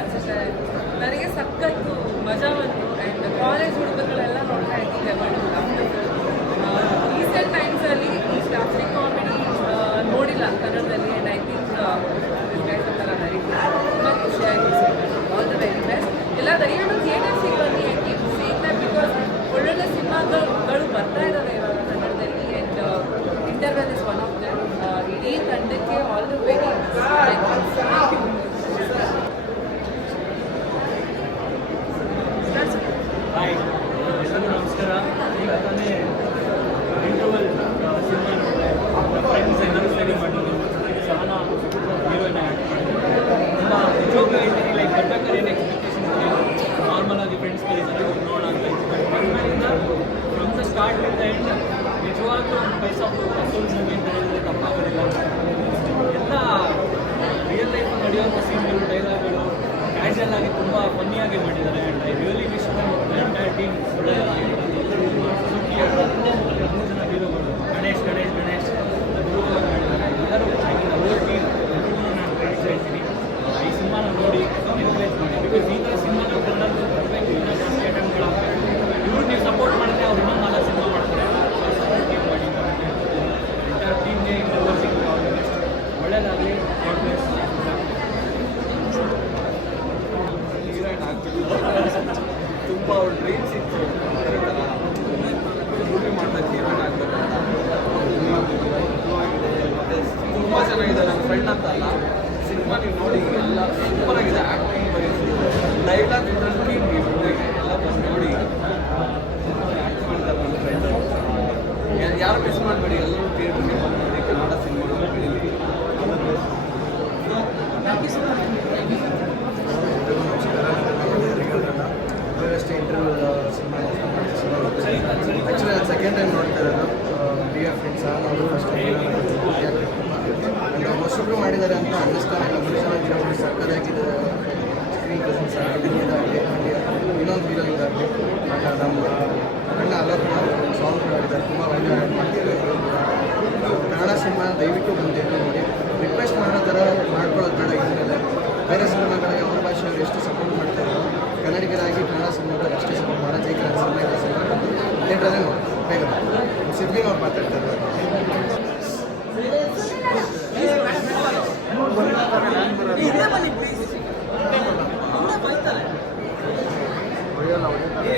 ಅನ್ಸುತ್ತೆ. ನನಗೆ ಸಖತ್ತು ಮಜಾ ಬಂತು. ಆ್ಯಂಡ್ ಕಾಲೇಜ್ ಹುಡುಗರುಗಳೆಲ್ಲ ನೋಡ್ತಾ ಇದ್ದೀವಿ ರೀಸೆಂಟ್ ಟೈಮ್ಸಲ್ಲಿ ಈ ಸ್ಟಾಫ್ಟಿಂಗ್ ಕಾಮಿಡಿ ನೋಡಿಲ್ಲ ಕನ್ನಡದಲ್ಲಿ. ಆ್ಯಂಡ್ ಐ ಥಿಂಕ್ ತುಂಬ ಖುಷಿಯಾಗಿ ಆಲ್ ದ ಎಲ್ಲ ದಯವಿಟ್ಟು ಥಿಯೇಟರ್ ಸಿಗೋದು ಬಿಕಾಸ್ ಒಳ್ಳೊಳ್ಳೆ ಸಿನಿಮಾಗಳು ಬರ್ತಾ ಇದ್ದಾವೆ ಇವಾಗ ಕನ್ನಡದಲ್ಲಿ. And interval is one of them ಇಡೀ ತಂಡಕ್ಕೆ ಆಲ್ ದ ವೆರಿ ನಮಸ್ಕಾರ ಈಗ ಫ್ರೆಂಡ್ಸ್ ಹೀರೋಯಿನ್ ಲೈಕ್ ಫ್ರೆಂಡ್ಸ್ ನೋಡೋಣ ಸ್ಟಾರ್ಟ್ ಎಂಡ್ ನಿಜವಾಗ್ಲೂ ತಪ್ಪಾಗೋದಿಲ್ಲ ಎಲ್ಲ ರಿಯಲ್ ಲೈಫ್ ನಡೆಯುವಂಥ ಸೀನ್ಗಳು ಡೈಲಾಗ್ಗಳು ಕ್ಯಾಶುವಲ್ ಆಗಿ ತುಂಬ ಫನ್ನಿಯಾಗಿ ಮಾಡಿದ್ದಾರೆ. And I really wish entire team ಒಳ್ಳೆಯದಾಗಿದೆ ಸುಖಿ ಮೂರು ಜನ ಹೀರೋಗಳು ಗಣೇಶ್ ಗಣೇಶ್ ಗಣೇಶ್ ಅದ್ಭುತವಾಗಿ ಮಾಡಿದ್ದಾರೆ ಎಲ್ಲರೂ ಆಗಿನ ಓಲ್ ಟೀಮ್ ಎಲ್ರಿಗೂ ನಾನು ಕ್ರೆಡಿಟ್ ಹೇಳ್ತೀನಿ ಆ, ಈ ಸಿನಿಮಾನ ನೋಡಿ ಎನ್ಕರೇಜ್ ಮಾಡಿ ಬಿಕಾಸ್ ಈ ಥರ ಸಿನಿಮಾ ನಾವು ಕನ್ನಡದಲ್ಲಿ ಬರಬೇಕು ಇನ್ನೂ ಜಾಸ್ತಿ ಅಟೆಂಪ್ಟ್ಗಳಾಗಬೇಕು ಇವ್ರು ನೀವು ಸಪೋರ್ಟ್ ಮಾಡಿದ್ರೆ ಅವ್ರು ಇನ್ನೊಂದು ನಾಲ್ಕು ಸಿನಿಮಾ ಮಾಡ್ತಾರೆ ಸಪೋರ್ಟ್ ಮಾಡಿ ಎಂಟೈರ್ ಟೀಮ್ಗೆ ಮೆಂಬರ್ಸಿಗೆ ಒಳ್ಳೆಯದಾಗಲಿ ಗಾಡ್ ಬ್ಲೆಸ್ ಹೀರೋಯಿನ್ ಆಗ್ಬಿಟ್ಟು ಅವ್ರ ಡ್ರೀಮ್ಸ್ ಇತ್ತು. ಥರ ಮೂವಿ ಮಾಡ್ಬೇಕು ಹೀರೋಯಿನ್ ಆಗ್ಬೇಕಂತ ತುಂಬ ಚೆನ್ನಾಗಿದೆ, ನನ್ನ ಫ್ರೆಂಡ್ ಅಂತ ಅಲ್ಲ. ಸಿನಿಮಾ ನೀವು ನೋಡಿ, ಎಲ್ಲ ಸೂಪರ್ ಆಗಿದೆ ಆ್ಯಕ್ಟಿಂಗ್ ಬರೀ ಡೈಲಾಗ್ ಇದ್ರಲ್ಲಿ ಎಲ್ಲ ಬಂದು ನೋಡಿ. ಆ್ಯಕ್ಟ್ ಮಾಡ್ತಾರೆ ನನ್ನ ಫ್ರೆಂಡ್ ಯಾರು ಮಿಸ್ ಮಾಡಬೇಡಿ, ಎಲ್ಲರೂ ಥಿಯೇಟರ್ಗೆ ಬಂದು ಟೈಮ್ ನೋಡ್ತಾ ಇರೋದು ಫ್ರೆಂಡ್ಸ್ ನಾವು ಫಸ್ಟ್ ಟೈಮ್ ಹೊಸಬ್ರು ಮಾಡಿದ್ದಾರೆ ಅಂತ ಅನ್ನಿಸ್ತಾನೆ ಇಲ್ಲ. ಮೂರು ಜನ ಹೀರೋಗಳು ಸಕ್ಕದಾಗಿದೆ ಸ್ಕ್ರೀನ್ ಪ್ರೆಸೆನ್ಸ್ ಇದಾಗಲಿ ಇನ್ನೊಂದು ಹೀರೋ ಇದಾಗಲಿ ನಮ್ಮ ಅಣ್ಣ ಅಲೋಕ್ ಸಾಂಗ್ ಮಾಡಿದ್ದಾರೆ ತುಂಬ ಒಳ್ಳೆ ಆ್ಯಕ್ಟ್ ಮಾಡ್ತಿದ್ದಾರೆ. ಕನ್ನಡ ಸಿನಿಮಾ ದಯವಿಟ್ಟು ಬಂದು ನೋಡಿ. ರಿಕ್ವೆಸ್ಟ್ ಮಾಡೋ ಥರ ಮಾಡ್ಕೊಳ್ಳೋದು ಬೇಡ ಇನ್ಮೇಲೆ ಬೇರೆ ಸಿನಿಮಾಗಳಿಗೆ ಅವ್ರ ಭಾಷೆಯವರು ಎಷ್ಟು ಸಪೋರ್ಟ್ ಮಾಡ್ತಾ ಇದ್ರು. ಕನ್ನಡಿಗರಾಗಿ ಕನ್ನಡ ಸಿನಿಮಾದಲ್ಲಿ ಅಷ್ಟೇ ಸಪೋರ್ಟ್ ಮಾಡೋದು ಈಗ ಸಿನಿಮಾ ಇದೆ ಸಿನಿಮಾ ಥಿಯೇಟ್ರಲ್ಲೇ ನೋಡಿ ಬೇಗ ಸಿದ್ವಿನ್